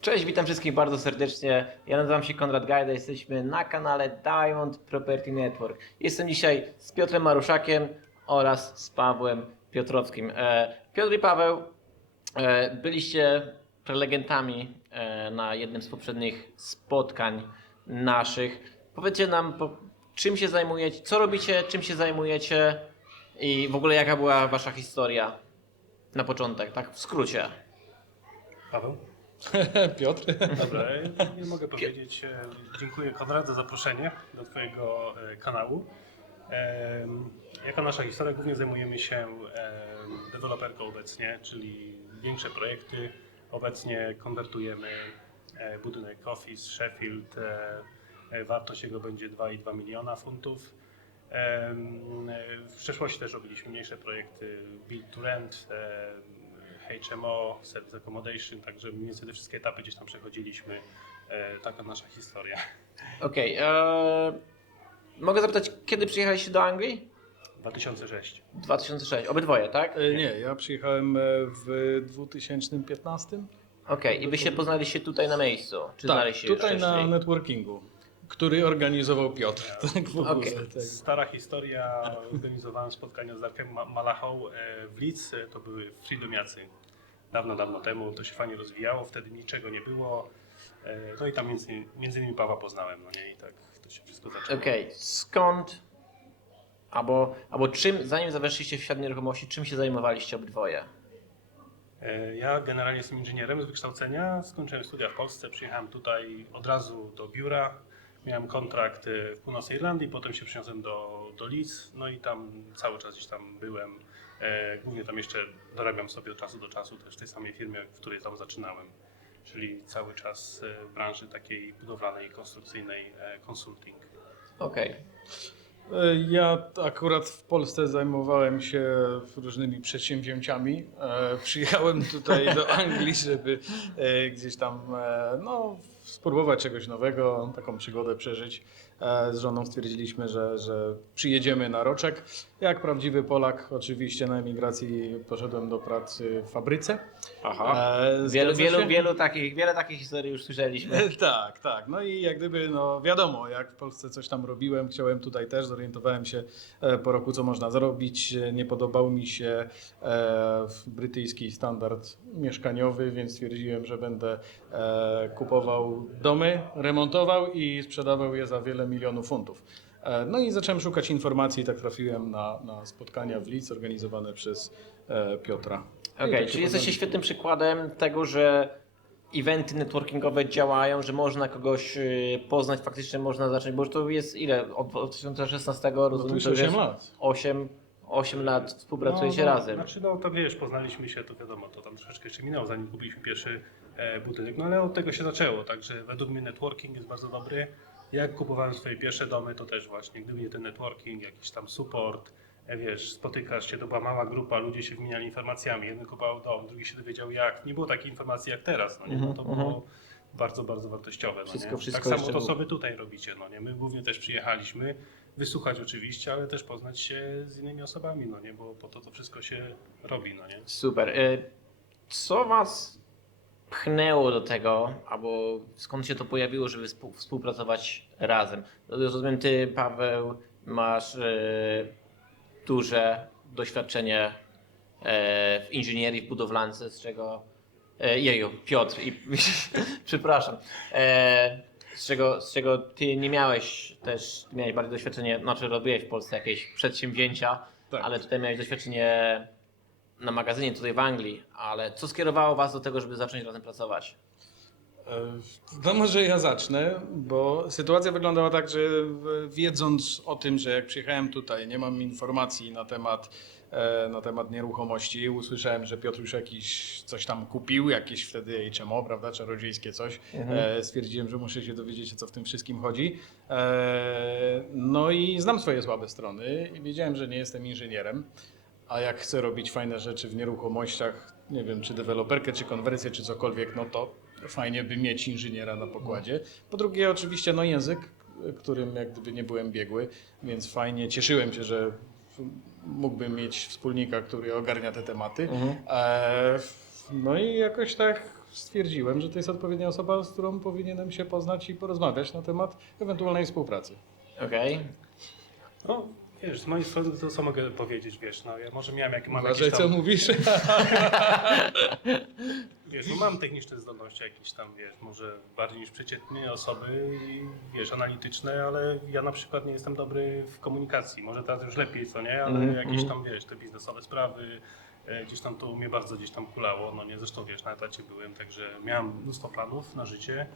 Cześć, witam wszystkich bardzo serdecznie. Ja nazywam się Konrad Gajda, jesteśmy na kanale Diamond Property Network. Jestem dzisiaj z Piotrem Maruszakiem oraz z Pawłem Piotrowskim. E, Piotr i Paweł e, byliście prelegentami e, na jednym z poprzednich spotkań naszych. Powiedzcie nam, czym się zajmujecie, co robicie, czym się zajmujecie i w ogóle jaka była wasza historia na początek, tak w skrócie. Paweł? Piotr. Dobra, nie mogę powiedzieć. e, Dziękuję Konrad za zaproszenie do Twojego e, kanału. Em, Jaka nasza historia? Głównie zajmujemy się deweloperką obecnie, czyli większe projekty. Obecnie konwertujemy e, budynek Office Sheffield. Wartość jego będzie 2,2 miliona funtów. W przeszłości też robiliśmy mniejsze projekty Build to Rent, HMO, Service Accommodation, także mniej więcej te wszystkie etapy gdzieś tam przechodziliśmy. E, Taka nasza historia. Okej. e, mogę zapytać, kiedy przyjechaliście do Anglii? 2006. 2006. Obydwoje, tak? E, Nie, ja przyjechałem w 2015. Okej. I wy się poznaliście tutaj na miejscu? Czy tak, znaliście się tutaj na networkingu, który organizował Piotr. Tak w ogóle. Okej. Tak. Stara historia, organizowałem spotkania z Darkiem Ma- Malachą e, w Leeds, E, to były freedomiacy. Dawno, dawno temu, to się fajnie rozwijało, wtedy niczego nie było. E, No i tam między, między innymi Pawła poznałem, no nie, i tak to się wszystko zaczęło. Okej. Skąd? Albo, albo czym, zanim zaweszliście w świat nieruchomości, czym się zajmowaliście obydwoje? Ja generalnie jestem inżynierem z wykształcenia. Skończyłem studia w Polsce, przyjechałem tutaj od razu do biura. Miałem kontrakt e, w północnej Irlandii, potem się przeniosłem do, do Leeds, no i tam cały czas gdzieś tam byłem. E, Głównie tam jeszcze dorabiam sobie od czasu do czasu też w tej samej firmie, w której tam zaczynałem. Czyli cały czas e, w branży takiej budowlanej, konstrukcyjnej, e, consulting. Okej. E, Ja akurat w Polsce zajmowałem się różnymi przedsięwzięciami. Przyjechałem tutaj do Anglii, żeby gdzieś tam no, spróbować czegoś nowego, taką przygodę przeżyć. E, Z żoną stwierdziliśmy, że, że przyjedziemy na roczek. Jak prawdziwy Polak, oczywiście na emigracji poszedłem do pracy w fabryce. Aha. E, Wielu, wielu, wielu, takich, wiele takich historii już słyszeliśmy. Tak, tak. No i jak gdyby, no wiadomo, jak w Polsce coś tam robiłem, chciałem tutaj też, zorientowałem się e, po roku, co można zrobić. Nie podobał mi się brytyjski standard mieszkaniowy, więc stwierdziłem, że będę kupował domy, remontował i sprzedawał je za wiele milionów funtów. E, No i zacząłem szukać informacji i tak trafiłem na, na spotkania w Leeds organizowane przez e, Piotra. Okej, się czyli jesteście świetnym przykładem tego, że eventy networkingowe działają, że można kogoś y, poznać, faktycznie można zacząć, bo to jest ile? Od 2016 No to rozumiem, już to już 8 jest lat. 8, 8 lat współpracujecie no, razem. Znaczy, no to wiesz, poznaliśmy się, to wiadomo, to tam troszeczkę jeszcze minęło, zanim kupiliśmy pierwszy e, budynek, no ale od tego się zaczęło, także według mnie networking jest bardzo dobry. Jak kupowałem swoje pierwsze domy, to też właśnie, gdyby nie ten networking, jakiś tam support, e, wiesz, spotykasz się, to była mała grupa, ludzie się wymieniali informacjami, jeden kupował dom, drugi się dowiedział jak, nie było takiej informacji jak teraz, no nie, no to Mhm, było bardzo, bardzo wartościowe, no Wszystko- nie? wszystko tak samo to było. sobie tutaj robicie, no nie, my głównie też przyjechaliśmy, wysłuchać oczywiście, ale też poznać się z innymi osobami, no nie, bo po to to wszystko się robi, no nie. Super. Y, Co was pchnęło do tego, albo skąd się to pojawiło, żeby współ- współpracować razem? Rozumiem, ty, Paweł, masz y, duże doświadczenie y, w inżynierii, w budowlance, z czego... y, Jeju, Piotr, i, przepraszam. E, z czego, z czego ty nie miałeś też, miałeś bardziej doświadczenie, znaczy robiłeś w Polsce jakieś przedsięwzięcia, Tak. ale tutaj miałeś doświadczenie na magazynie tutaj w Anglii, ale co skierowało was do tego, żeby zacząć razem pracować? E, No może ja zacznę, bo sytuacja wyglądała tak, że wiedząc o tym, że jak przyjechałem tutaj, nie mam informacji na temat, e, na temat nieruchomości, usłyszałem, że Piotr już jakiś coś tam kupił, jakieś wtedy HMO, prawda, czarodziejskie coś. E, Stwierdziłem, że muszę się dowiedzieć, o co w tym wszystkim chodzi. E, No i znam swoje słabe strony i wiedziałem, że nie jestem inżynierem. A jak chcę robić fajne rzeczy w nieruchomościach, nie wiem, czy deweloperkę, czy konwersję, czy cokolwiek, no to fajnie by mieć inżyniera na pokładzie. Po drugie, oczywiście, no język, którym jak gdyby nie byłem biegły, więc fajnie, cieszyłem się, że mógłbym mieć wspólnika, który ogarnia te tematy. E, No i jakoś tak stwierdziłem, że to jest odpowiednia osoba, z którą powinienem się poznać i porozmawiać na temat ewentualnej współpracy. Okej. No, wiesz, z mojej strony to co mogę powiedzieć, wiesz, no ja może miałem jak mam Uważaj, jakieś co tam, mówisz. wiesz, no mam techniczne zdolności jakieś tam, wiesz, może bardziej niż przeciętnie osoby, i, wiesz, analityczne, ale ja na przykład nie jestem dobry w komunikacji, może teraz już lepiej, co nie, ale Mhm, jakieś mhm. tam, wiesz, te biznesowe sprawy, e, gdzieś tam to mnie bardzo gdzieś tam kulało, no nie, zresztą wiesz, na etacie byłem, także miałem mnóstwo planów na życie,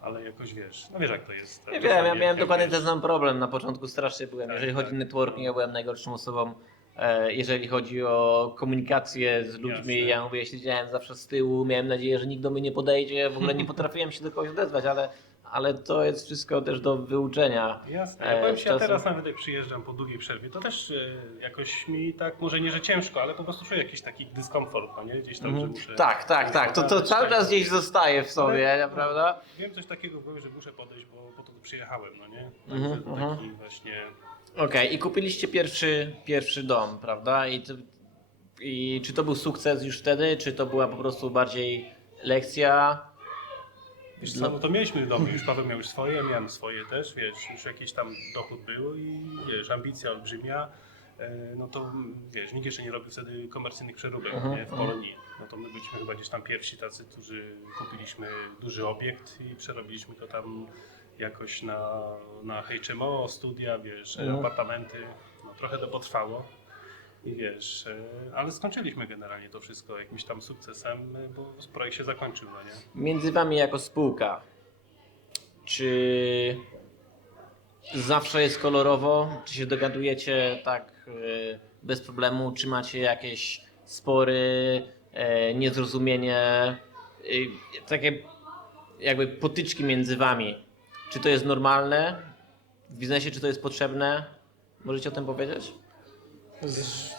ale jakoś wiesz, no wiesz jak to jest. Ja wiem, czasami, ja miałem dokładnie ten sam problem. Na początku strasznie byłem. Tak, Jeżeli chodzi o tak. networking, ja byłem najgorszą osobą. E, Jeżeli chodzi o komunikację z ludźmi, Jasne. ja mówię, siedziałem zawsze z tyłu, miałem nadzieję, że nikt do mnie nie podejdzie, w ogóle nie potrafiłem się do kogoś odezwać, ale, ale to jest wszystko też do wyuczenia. Jasne. E, Ja powiem ci, ja teraz nawet jak przyjeżdżam po długiej przerwie, to też e, jakoś mi tak, może nie, że ciężko, ale po prostu czuję jakiś taki dyskomfort, no nie? Gdzieś tam, że Mhm. muszę... Tak, tak, tak. To, to cały czas gdzieś zostaje w sobie, Ale- prawda? Wiem coś takiego w głowie, że muszę podejść, bo po to tu przyjechałem, no nie? Mhm, Także mhm. taki właśnie... Okej, i kupiliście pierwszy, pierwszy dom, prawda? I, to, I czy to był sukces już wtedy, czy to była po prostu bardziej lekcja? Wiesz co, no to mieliśmy domy, już Paweł miał już swoje, ja miałem swoje też, wiesz, już jakiś tam dochód był i wiesz, ambicja olbrzymia, e, no to wiesz, nikt jeszcze nie robił wtedy komercyjnych przeróbek Mhm, nie, w mhm. Polonii. No to my byliśmy chyba gdzieś tam pierwsi tacy, którzy kupiliśmy duży obiekt i przerobiliśmy go tam jakoś na, na HMO, studia, wiesz, Mhm. apartamenty, no trochę to potrwało. I wiesz, e, ale skończyliśmy generalnie to wszystko jakimś tam sukcesem, e, bo projekt się zakończył, no nie? Między wami jako spółka, czy zawsze jest kolorowo? Czy się dogadujecie tak y, bez problemu? Czy macie jakieś spory, e, niezrozumienie, takie jakby potyczki między wami? Czy to jest normalne w biznesie, czy to jest potrzebne? Możecie o tym powiedzieć? Z,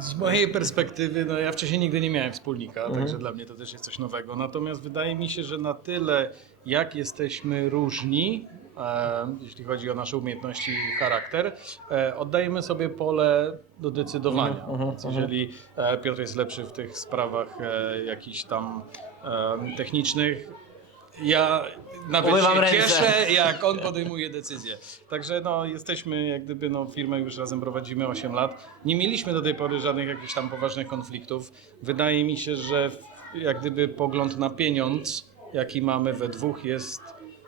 z mojej perspektywy, no ja wcześniej nigdy nie miałem wspólnika, Mhm. także dla mnie to też jest coś nowego. Natomiast wydaje mi się, że na tyle, jak jesteśmy różni, e, jeśli chodzi o nasze umiejętności i charakter, e, oddajemy sobie pole do decydowania. Mhm, mhm, Więc mhm. jeżeli e, Piotr jest lepszy w tych sprawach e, jakichś tam e, technicznych, ja nawet Umywam się ręce. cieszę, jak on podejmuje decyzje. Także no, jesteśmy, jak gdyby no, firmę już razem prowadzimy 8 lat. Nie mieliśmy do tej pory żadnych jakichś tam poważnych konfliktów. Wydaje mi się, że jak gdyby pogląd na pieniądz, jaki mamy we dwóch jest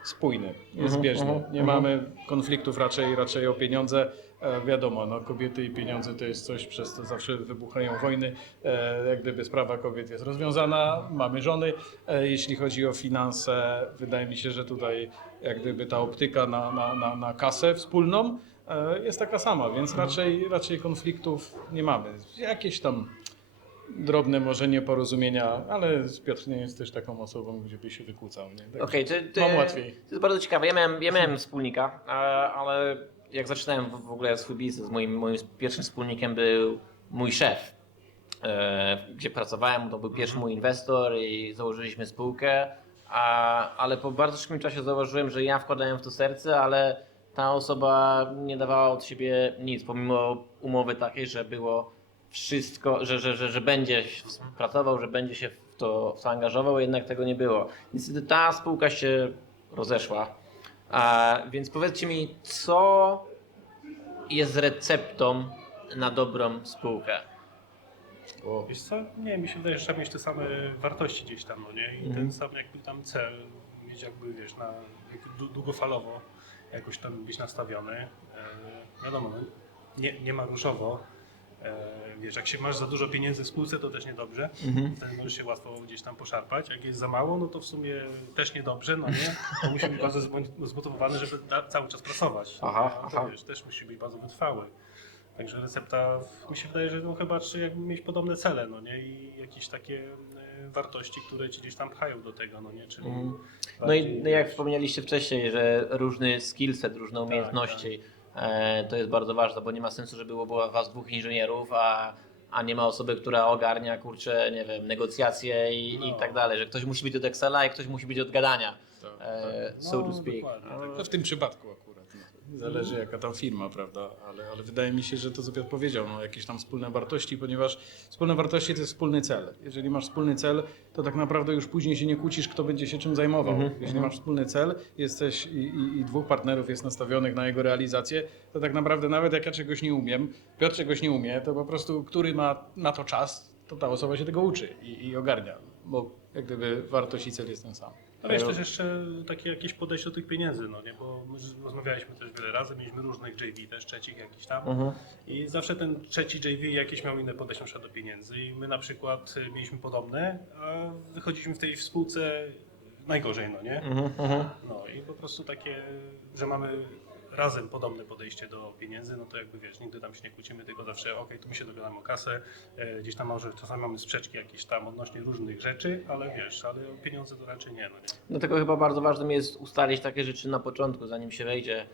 spójny, jest Mhm, zbieżny. mhm, Nie mhm. mamy konfliktów raczej, raczej o pieniądze. E, wiadomo, no, kobiety i pieniądze to jest coś, przez co zawsze wybuchają wojny. E, jak gdyby sprawa kobiet jest rozwiązana, mamy żony. E, jeśli chodzi o finanse, wydaje mi się, że tutaj jak gdyby ta optyka na, na, na, na kasę wspólną e, jest taka sama, więc raczej, raczej konfliktów nie mamy. Jakieś tam drobne może nieporozumienia, ale Piotr nie jest też taką osobą, gdzie by się wykłócał. Nie? Okej, to, mam łatwiej. To jest bardzo ciekawe. Ja miałem, ja miałem wspólnika, e, ale jak zaczynałem w w ogóle swój biznes, moim, moim pierwszym wspólnikiem był mój szef, e, gdzie pracowałem. To był pierwszy mój inwestor i założyliśmy spółkę. A, ale po bardzo szybkim czasie zauważyłem, że ja wkładałem w to serce, ale ta osoba nie dawała od siebie nic, pomimo umowy takiej, że było wszystko, że, że, że, że będzie pracował, że będzie się w to, w to angażował, jednak tego nie było. Niestety ta spółka się rozeszła. A, więc powiedzcie mi, co jest receptą na dobrą spółkę? O, Wiesz co, nie, mi się wydaje, że trzeba mieć te same wartości gdzieś tam, no nie? I Mhm. ten sam jakby tam cel mieć jakby, wiesz, na, długofalowo jakoś tam być nastawiony. E, wiadomo, no, nie, nie ma różowo. E, wiesz, jak się masz za dużo pieniędzy w spółce, to też niedobrze. Mhm. Wtedy możesz się łatwo gdzieś tam poszarpać. Jak jest za mało, no to w sumie też niedobrze, no nie? To musi być bardzo zmo- zmotywowany, żeby cały czas pracować. Aha, no, to aha. wiesz, też musi być bardzo wytrwały. Także recepta, mi się wydaje, że no chyba czy jakby mieć podobne cele, no nie? I jakieś takie e, wartości, które ci gdzieś tam pchają do tego, no nie? Czyli Mhm. No i jak wspomnieliście wcześniej, że różny skillset, różne Tak, umiejętności, e, to jest bardzo ważne, bo nie ma sensu, żeby było was dwóch inżynierów, a, a nie ma osoby, która ogarnia, kurczę, nie wiem, negocjacje i, i No. tak dalej, że ktoś musi być od Excela i ktoś musi być od gadania, tak, e, No, so to speak. dokładnie, E, tak. To w tym przypadku akurat. Zależy jaka tam firma, prawda? Ale, ale wydaje mi się, że to co Piotr powiedział, no, jakieś tam wspólne wartości, ponieważ wspólne wartości to jest wspólny cel. Jeżeli masz wspólny cel, to tak naprawdę już później się nie kłócisz, kto będzie się czym zajmował. Mhm, Jeśli masz wspólny cel, jesteś i, i, i dwóch partnerów jest nastawionych na jego realizację, to tak naprawdę nawet jak ja czegoś nie umiem, Piotr czegoś nie umie, to po prostu który ma na to czas, to ta osoba się tego uczy i, i ogarnia, bo jak gdyby wartość i cel jest ten sam. No wiesz, też jeszcze takie jakieś podejście do tych pieniędzy, no nie, bo my rozmawialiśmy też wiele razy, mieliśmy różnych JV też, trzecich jakiś tam Mhm. i zawsze ten trzeci JV jakieś miał inne podejście na do pieniędzy i my na przykład y, mieliśmy podobne, a wychodziliśmy w tej spółce najgorzej, no nie? Mhm, mhm. No i po prostu takie, że mamy razem podobne podejście do pieniędzy, no to jakby wiesz, nigdy tam się nie kłócimy, tylko zawsze okej, tu my się dogadamy o kasę, e, gdzieś tam może czasami mamy sprzeczki jakieś tam odnośnie różnych rzeczy, ale wiesz, ale pieniądze to raczej nie, no nie. Dlatego chyba bardzo ważnym jest ustalić takie rzeczy na początku, zanim się wejdzie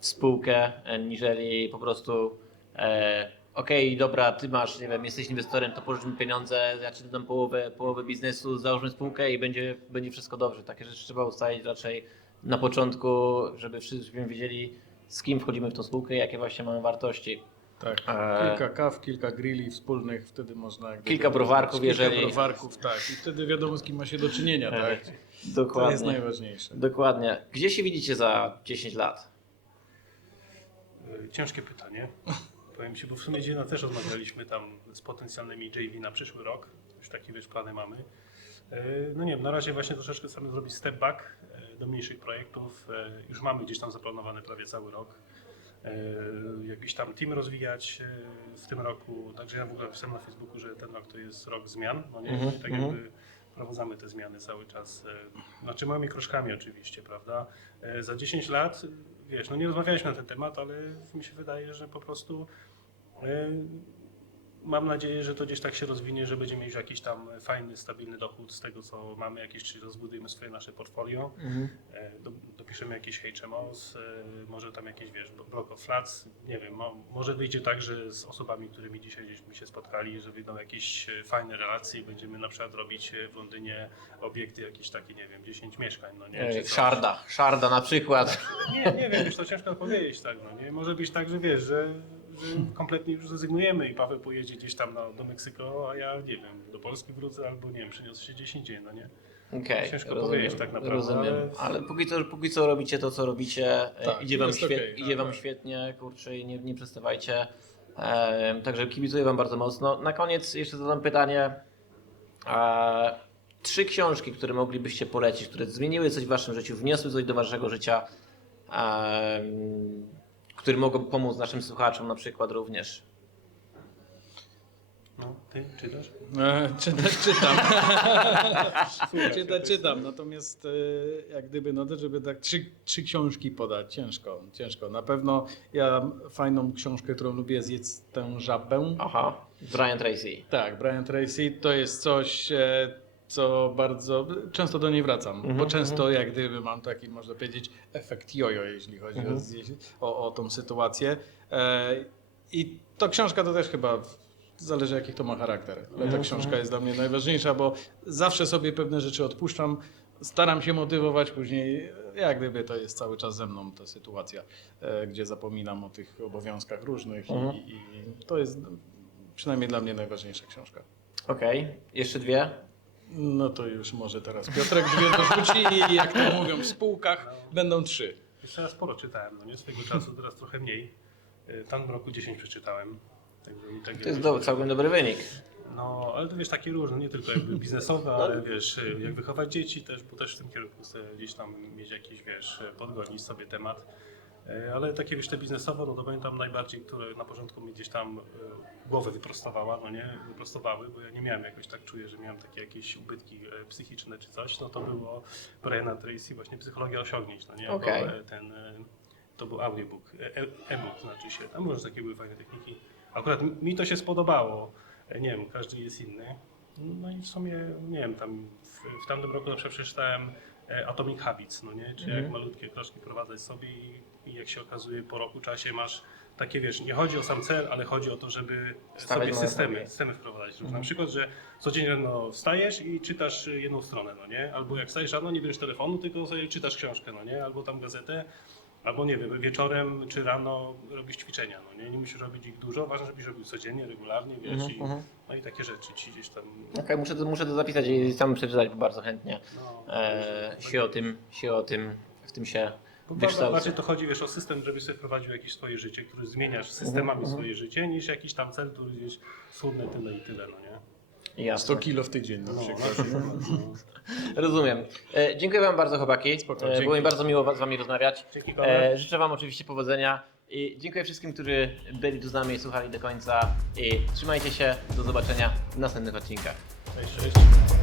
w spółkę, e, niżeli po prostu e, okej, dobra, ty masz, nie wiem, jesteś inwestorem, to pożycz mi pieniądze, ja ci dam połowę, połowę biznesu, załóżmy spółkę i będzie, będzie wszystko dobrze. Takie rzeczy trzeba ustalić raczej na początku, żeby wszyscy wiedzieli, z kim wchodzimy w tą spółkę i jakie właśnie mamy wartości. Tak. Eee. Kilka kaw, kilka grilli wspólnych, wtedy można. Kilka browarków, kilka jeżeli- browarków, tak. I wtedy wiadomo, z kim ma się do czynienia, tak? To jest Dokładnie. najważniejsze. Dokładnie. Gdzie się widzicie za 10 lat? Y, Ciężkie pytanie. Powiem Ci, bo w sumie dziena też rozmawialiśmy tam z potencjalnymi JV na przyszły rok. Już takie wiesz, plany mamy. Y, No nie wiem, na razie właśnie troszeczkę chcemy zrobić step back y, do mniejszych projektów. Y, Już mamy gdzieś tam zaplanowany prawie cały rok. Jakiś tam team rozwijać w tym roku. Także ja w ogóle napisałem na Facebooku, że ten rok to jest rok zmian. No nie? Mhm, I tak mhm. jakby wprowadzamy te zmiany cały czas. Znaczy małymi kroczkami oczywiście, prawda? E, Za 10 lat, wiesz, no nie rozmawialiśmy na ten temat, ale mi się wydaje, że po prostu e, mam nadzieję, że to gdzieś tak się rozwinie, że będziemy mieć jakiś tam fajny, stabilny dochód z tego, co mamy, jakieś, czy rozbudujemy swoje nasze portfolio, e, do, dopiszemy jakieś HMOs, e, może tam jakieś, wiesz, block of flats, nie wiem, mo, może wyjdzie tak, że z osobami, którymi dzisiaj gdzieśmy się spotkali, że wyjdą jakieś e, fajne relacje i będziemy na przykład robić w Londynie obiekty jakieś takie, nie wiem, 10 mieszkań, no nie? Ej. Szarda, szarda na przykład. Nie, nie wiem, już to ciężko powiedzieć, tak, no nie? Może być tak, że wiesz, że kompletnie już zrezygnujemy i Paweł pojedzie gdzieś tam na, do Meksyko, a ja nie wiem, do Polski wrócę albo nie wiem, przeniosę się gdzieś indziej, no nie? Okej, Ciężko rozumiem, powiedzieć tak naprawdę, Rozumiem, ale, ale- póki, co, póki co robicie to, co robicie, Tak, idzie, wam, jest świe, okej, idzie tak, wam tak. świetnie, kurczę, i nie, nie przestawajcie. E, także kibicuję wam bardzo mocno. Na koniec jeszcze zadam pytanie. E, trzy książki, które moglibyście polecić, które zmieniły coś w waszym życiu, wniosły coś do waszego życia, e, które mogą pomóc naszym słuchaczom na przykład również. No, ty czytasz? E, czytać czytam. Czytać czytam. Natomiast e, jak gdyby, no to żeby tak trzy, trzy książki podać, ciężko, ciężko. Na pewno ja fajną książkę, którą lubię, zjedz tę żabę. Aha, Brian Tracy. Tak, Brian Tracy to jest coś, e, co bardzo często do niej wracam, Mhm, bo często jak gdyby mam taki, można powiedzieć, efekt jojo, jeśli chodzi Mhm. o, zje- o, o tą sytuację. E, I to książka to też chyba zależy jaki to ma charakter, ale ta Mhm, książka mhm. jest dla mnie najważniejsza, bo zawsze sobie pewne rzeczy odpuszczam, staram się motywować później, jak gdyby to jest cały czas ze mną ta sytuacja, e, gdzie zapominam o tych obowiązkach różnych Mhm. i, i to jest przynajmniej dla mnie najważniejsza książka. Okej, jeszcze dwie. No to już może teraz Piotrek dwie dorzuci i jak to mówią w spółkach będą trzy. Jeszcze ja sporo czytałem, no nie? Swego czasu, teraz trochę mniej. Y, Tam w roku 10 przeczytałem. Także mi tak To jest do, całkiem dobry wynik. No, ale to wiesz, takie różne, nie tylko jakby biznesowe, ale wiesz, jak wychować dzieci też, bo też w tym kierunku chcę gdzieś tam mieć jakiś, wiesz, podgonić sobie temat. E, Ale takie, wiesz, te biznesowe, no to pamiętam najbardziej, które na początku mi gdzieś tam e, głowę wyprostowała, no nie, wyprostowały, bo ja nie miałem jakoś tak czuję, że miałem takie jakieś ubytki e, psychiczne czy coś, no to było Briana Tracy, właśnie Psychologia Osiągnięć, no nie, e, ten, to był audiobook, e- e-book znaczy się, tam może takie były fajne techniki. Akurat mi- to się spodobało, nie wiem, każdy jest inny. No i w sumie, nie wiem, tam w, w tamtym roku na przykład przeczytałem Atomic Habits, no nie? Czyli jak Mhm. malutkie kroczki prowadzać sobie i, i jak się okazuje po roku czasie masz takie, wiesz, nie chodzi o sam cel, ale chodzi o to, żeby Stawiać sobie systemy, systemy wprowadzać. Mhm. Na przykład, że codziennie rano wstajesz i czytasz jedną stronę, no nie? Albo jak wstajesz rano, nie bierzesz telefonu, tylko sobie czytasz książkę, no nie? Albo tam gazetę. Albo nie wiem, wieczorem czy rano robisz ćwiczenia. No nie, nie musisz robić ich dużo, ważne, żebyś robił codziennie, regularnie, wiesz, Mhm, i, mhm. no i takie rzeczy ci gdzieś tam. Okej, muszę, to, muszę to zapisać i sam przeczytać, bo bardzo chętnie No, e, się o tym, się o tym, w tym się Ba- wykształcę. Bardziej to chodzi, wiesz, o system, żebyś sobie wprowadził jakieś swoje życie, który zmieniasz systemami Mhm, swoje życie, niż jakiś tam cel, który gdzieś schudnę tyle i tyle, no nie? Jasne. 100 kilo w tydzień na No, przykład. przykład, no. Rozumiem. E, dziękuję Wam bardzo, chłopaki. Spoko, e, było dzięki. mi bardzo miło z Wami rozmawiać. Dzięki, Konrad. E, życzę Wam oczywiście powodzenia i dziękuję wszystkim, którzy byli tu z nami i słuchali do końca. I trzymajcie się. Do zobaczenia w następnych odcinkach. Cześć, cześć.